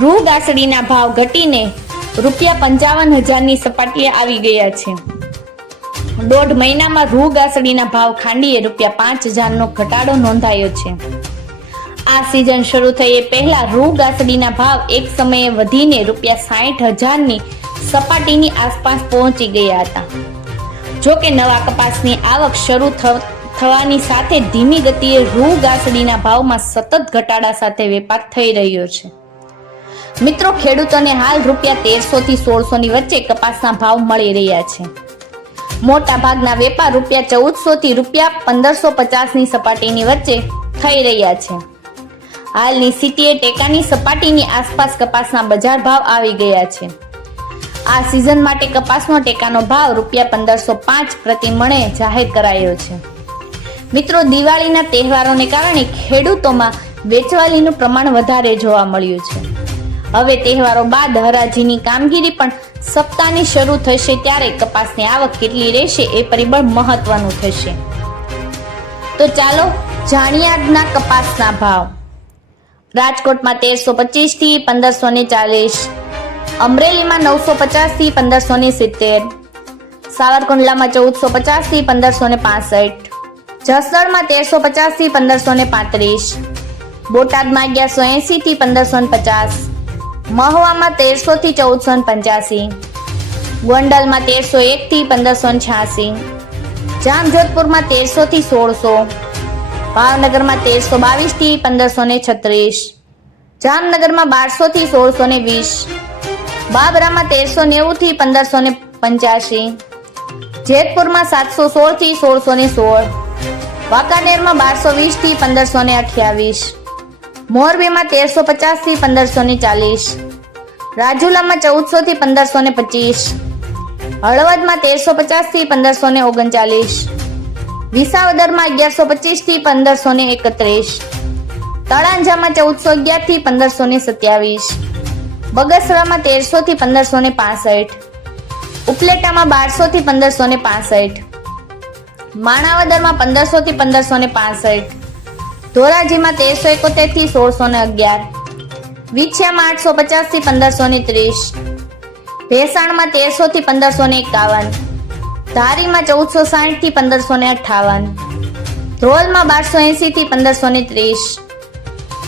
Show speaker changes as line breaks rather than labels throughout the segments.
રૂ ગાસડીના ભાવ ઘટીને રૂપિયા પંચાવન હજારની સપાટીએ આવી ગયા છે. દોઢ મહિનામાં રૂ ગાસડીના ભાવ ખાંડીએ રૂપિયા પાંચ હજારનો ઘટાડો નોંધાયો છે. આ સિઝન શરૂ થઈ એ પહેલા રૂ ગાસડીના ભાવ એક સમયે વધીને રૂપિયા સાઠ હજારની સપાટીની આસપાસ પહોંચી ગયા હતા. જો કે નવા કપાસની આવક શરૂ થવાની સાથે ધીમી ગતિએ રૂ ગાસડીના ભાવમાં સતત ઘટાડા સાથે વેપાર થઈ રહ્યો છે. મિત્રો, ખેડૂતોને હાલ રૂપિયા તેરસો થી સોળસો ની વચ્ચે કપાસના ભાવ મળી રહ્યા છે. મોટા ભાગના વેપાર રૂપિયા ચૌદસો થી રૂપિયા પંદરસો પચાસની સપાટીની વચ્ચે થઈ રહ્યા છે. હાલની સ્થિતિએ ટેકાની સપાટીની આસપાસ કપાસના બજાર ભાવ આવી ગયા છે. આ સિઝન માટે કપાસનો ટેકાનો ભાવ રૂપિયા પંદરસો પાંચ પ્રતિ મણે જાહેર કરાયો છે. મિત્રો, દિવાળીના તહેવારોને કારણે ખેડૂતોમાં વેચવાલીનું પ્રમાણ વધારે જોવા મળ્યું છે. હવે તહેવારો બાદ હરાજીની કામગીરી પણ સપ્તાહની શરૂ થશે ત્યારે કપાસની આવક કેટલી રહેશે એ પરિબળ મહત્વનું થશે. તો ચાલો જાણીએ આજના કપાસના ભાવ. રાજકોટમાં તેરસો પચીસથી પંદરસો ને ચાલીસ, અમરેલીમાં નવસો પચાસથી પંદરસો ને સિત્તેર, સાવરકુંડલામાં ચૌદસો પચાસથી પંદરસો ને પાસઠ, જસદણમાં તેરસો પચાસથી પંદરસો ને પાંત્રીસ, બોટાદમાં અગિયારસો એસી થી પંદરસો ને પચાસ મહુવામાં તેરસો થી ચૌદસો પંચ્યાસી. ગોંડલમાં તેરસો એક થી પંદરસો છ્યાસી. જામજોધપુરમાં તેરસો થી સોળસો. ભાવનગરમાં તેરસો બાવીસથી પંદરસો ને છત્રીસ. જામનગરમાં બારસો થી સોળસો ને વીસ. બાબરામાં તેરસો નેવું થી પંદરસો ને પંચ્યાસી. જેતપુરમાં સાતસો સોળથી સોળસો સોળ. વાંકાનેરમાં બારસો વીસથી પંદરસો અઠ્યાવીસ. મોરબીમાં તેરસો પચાસથી પંદરસો ને ચાલીસ. રાજુલામાં ચૌદસો થી પંદરસો ને પચીસ. હળવદમાં તેરસો પચાસથી પંદરસો ને ઓગણચાલીસ. વિસાવદરમાં અગિયારસો પચીસથી પંદરસો ને એકત્રીસ. તળાંજામાં ચૌદસો અગિયારથી પંદરસો ને સત્યાવીસ. બગસરામાં તેરસો થી પંદરસો ને પાસઠ. ઉપલેટામાં બારસો થી પંદરસો ને પાસઠ. માણાવદરમાં પંદરસો થી પંદરસો ને પાસઠ. ધોરાજીમાં તેરસો એકોતેરથી સોળસો ને અગિયાર. વિછિયામાં આઠસો પચાસથી પંદરસો ને ત્રીસ. ભેસાણમાં તેરસો થી પંદરસો ને એકાવન. ધારીમાં ચૌદસો સાઠથી પંદરસો ને અઠાવન. ધ્રોલમાં બારસો એસી થી પંદરસો ને ત્રીસ.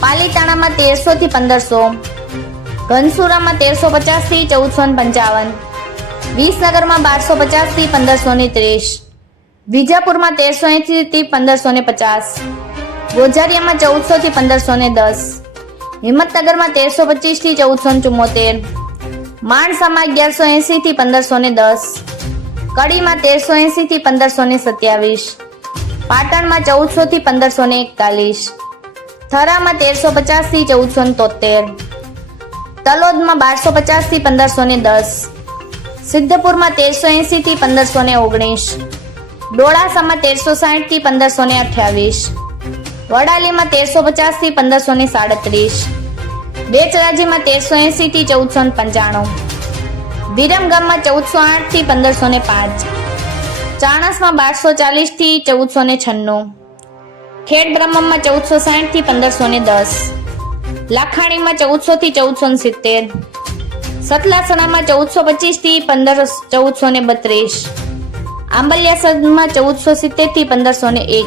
પાલીતાણામાં તેરસો થી પંદરસો. ઘનસુરામાં તેરસો પચાસથી ચૌદસો પંચાવન. વિસનગરમાં બારસો પચાસથી પંદરસો ત્રીસ. વિજાપુરમાં તેરસો એંસી થી પંદરસો પચાસ. ગોઝારિયામાં ચૌદસો થી પંદરસો ને દસ. હિંમતનગરમાં તેરસો પચીસથી ચૌદસો ને ચુમ્મોતેર. માણસામાં અગિયારસો એંસીથી પંદરસો ને દસ. કડીમાં તેરસો એંસીથી પંદરસો ને સત્યાવીસ. પાટણમાં ચૌદસો થી પંદરસો ને એકતાલીસ. થરામાં તેરસો પચાસથી ચૌદસો ને તોતેર તલોદમાં બારસો પચાસથી પંદરસો ને દસ. સિદ્ધપુરમાં તેરસો એંસીથી પંદરસો ને ઓગણીસ. ડોળાસામાં તેરસો સાઠથી પંદરસો ને અઠ્યાવીસ. વડાલીમાં તેરસો પચાસથી પંદરસો ને સાડત્રીસ. બેચરાજીમાં તેરસો એસી થી ચૌદસો ને પંચાણું. વિરમગામમાં ચૌદસો આઠથી પંદરસો ને પાંચ. ચાણસમાં બારસો ચાલીસથી ચૌદસો ને છન્નું. ખેડ બ્રહ્મમાં ચૌદસો સાઠથી પંદરસો ને દસ. લાખાણીમાં ચૌદસો થી ચૌદસો ને સિત્તેર. સતલાસણામાં ચૌદસો પચીસથી પંદર ચૌદસો ને બત્રીસ. આંબલિયાસરમાં ચૌદસો સિત્તેરથી પંદરસો ને એક.